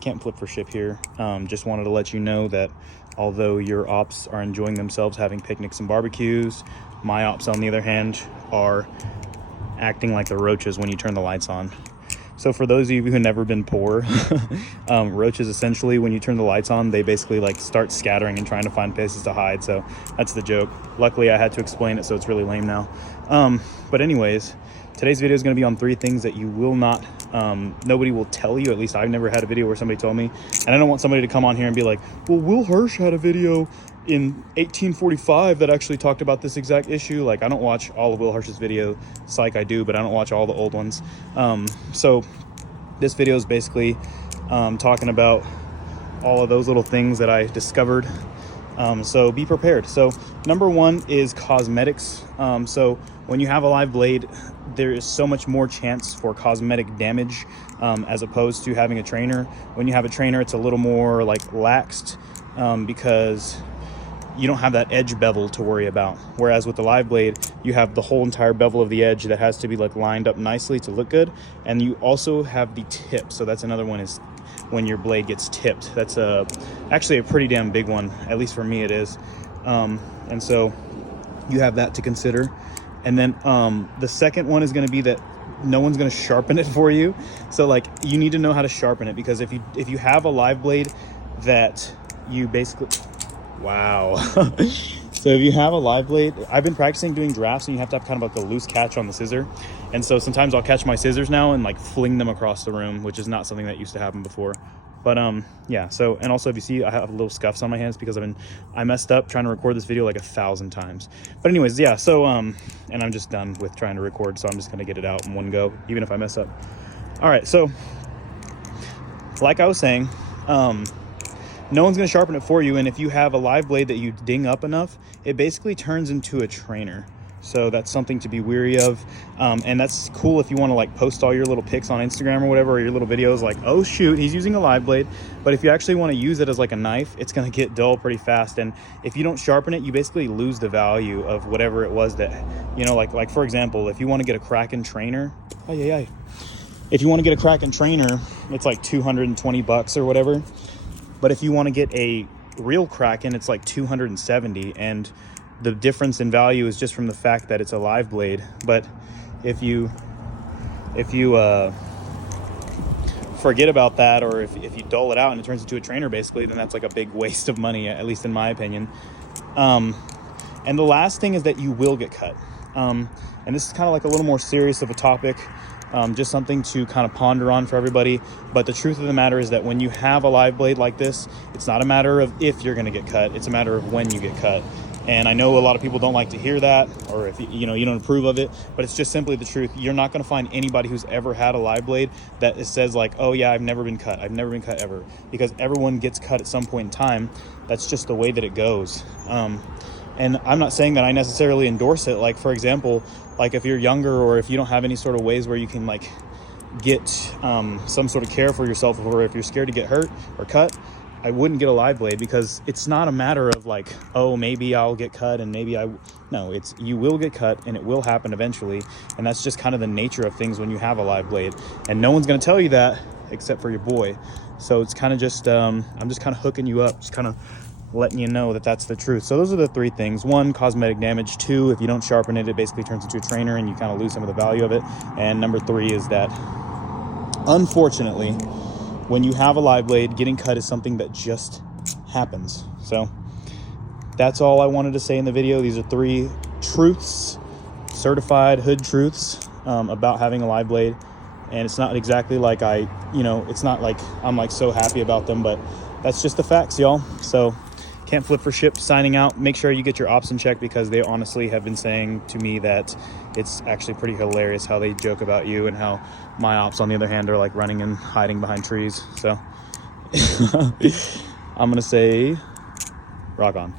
Can't Flip for Ship here. Just wanted to let you know that although your ops are enjoying themselves having picnics and barbecues, my ops on the other hand are acting like the roaches when you turn the lights on. So for those of you who have never been poor, roaches essentially, when you turn the lights on, they basically like start scattering and trying to find places to hide. So that's the joke. Luckily I had to explain it, so it's really lame now. But anyways, today's video is going to be on 3 things that you will not, nobody will tell you. At least I've never had a video where somebody told me, and I don't want somebody to come on here and be like, well, Will Hirsch had a video in 1845 that actually talked about this exact issue. Like, I don't watch all of Will Hirsch's video. Psych, I do, but I don't watch all the old ones. So this video is basically talking about all of those little things that I discovered. So be prepared. So number 1 is cosmetics. So when you have a live blade, there is so much more chance for cosmetic damage as opposed to having a trainer. When you have a trainer, it's a little more like laxed because you don't have that edge bevel to worry about. Whereas with the live blade, you have the whole entire bevel of the edge that has to be like lined up nicely to look good. And you also have the tip. So that's another one, is when your blade gets tipped. That's actually a pretty damn big one. At least for me it is. And so you have that to consider. And then the second one is going to be that no one's going to sharpen it for you. So like, you need to know how to sharpen it, because if you have a live blade that you basically, wow. So if you have a live blade, I've been practicing doing drafts, and you have to have kind of like a loose catch on the scissor. And so sometimes I'll catch my scissors now and like fling them across the room, which is not something that used to happen before. But yeah, so, and also if you see I have little scuffs on my hands because I messed up trying to record this video like 1,000 times. But anyways, yeah, so and I'm just done with trying to record, so I'm just gonna get it out in one go, even if I mess up. All right, so like I was saying, no one's going to sharpen it for you. And if you have a live blade that you ding up enough, it basically turns into a trainer. So that's something to be weary of. And that's cool if you want to like post all your little pics on Instagram or whatever, or your little videos like, oh shoot, he's using a live blade. But if you actually want to use it as like a knife, it's going to get dull pretty fast. And if you don't sharpen it, you basically lose the value of whatever it was that, you know, like for example, if you want to get a Kraken trainer, if you want to get a Kraken trainer, it's like $220 or whatever. But if you want to get a real Kraken, it's like $270, and the difference in value is just from the fact that it's a live blade. But if you forget about that, or if you dull it out and it turns into a trainer basically, then that's like a big waste of money, at least in my opinion. And the last thing is that you will get cut. And this is kind of like a little more serious of a topic. Just something to kind of ponder on for everybody. But the truth of the matter is that when you have a live blade like this, it's not a matter of if you're going to get cut, it's a matter of when you get cut. And I know a lot of people don't like to hear that, or if you don't approve of it, but it's just simply the truth. You're not going to find anybody who's ever had a live blade that says like, oh yeah, I've never been cut ever, because everyone gets cut at some point in time. That's just the way that it goes. And I'm not saying that I necessarily endorse it. Like, for example, like if you're younger, or if you don't have any sort of ways where you can like get some sort of care for yourself, or if you're scared to get hurt or cut, I wouldn't get a live blade, because it's not a matter of like, oh, maybe I'll get cut and maybe no, it's, you will get cut and it will happen eventually. And that's just kind of the nature of things when you have a live blade, and no one's going to tell you that except for your boy. So it's kind of just, I'm just kind of hooking you up, just kind of letting you know that that's the truth. So those are the 3 things. 1, cosmetic damage. 2, if you don't sharpen it, it basically turns into a trainer and you kind of lose some of the value of it. And number 3 is that, unfortunately, when you have a live blade, getting cut is something that just happens. So that's all I wanted to say in the video. These are 3 truths, certified hood truths, about having a live blade. And it's not exactly like it's not like I'm like so happy about them, but that's just the facts, y'all. So Can't Flip for Ship signing out. Make sure you get your ops in check, because they honestly have been saying to me that it's actually pretty hilarious how they joke about you, and how my ops on the other hand are like running and hiding behind trees. So I'm gonna say rock on.